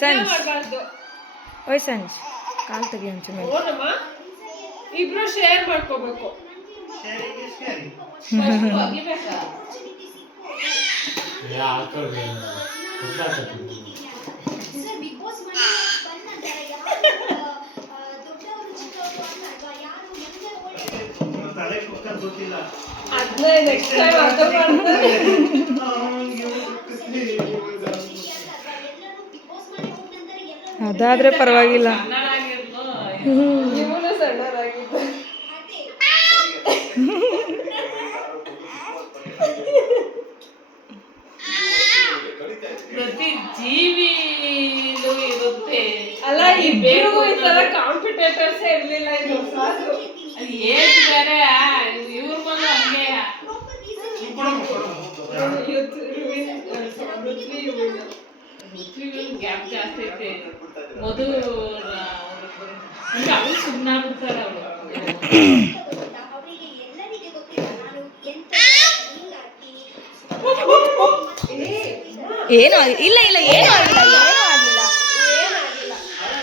ಸಂಜ್ ಓಯ್ ಸಂಜ್ ಕಾಲ್ ತೆಗಿ ಒಂಚೂರು ಮೇಲೆ. ಇಬ್ರು ಶೇರ್ ಮಾಡ್ಕೋಬೇಕು. ಅದಾದ್ರೆ ಪರವಾಗಿಲ್ಲ. ಪ್ರತಿ ಜೀವಿಲೂ ಇರುತ್ತೆ ಅಲ್ಲ. ಇಬ್ಬರು ಈ ತರ ಕಾಂಪಿಟೇಟರ್ಸ್ ಇರ್ಲಿಲ್ಲ. ಇದು ಏಜ್ ಬೇರೆ ಇವ್ರ ಬಂದು ಹಂಗೆ ಗ್ಯಾಪ್ ಜಾಸ್ತಿ ಐತೆ. ಮಧು ಹಂಗೆ ಅವ್ರು ಸುಮ್ಮನಾಗ್ಬಿಡ್ತಾರ. ಏನೋ ಇಲ್ಲ ಇಲ್ಲ ಏನೋ ಆಗಿಲ್ಲ.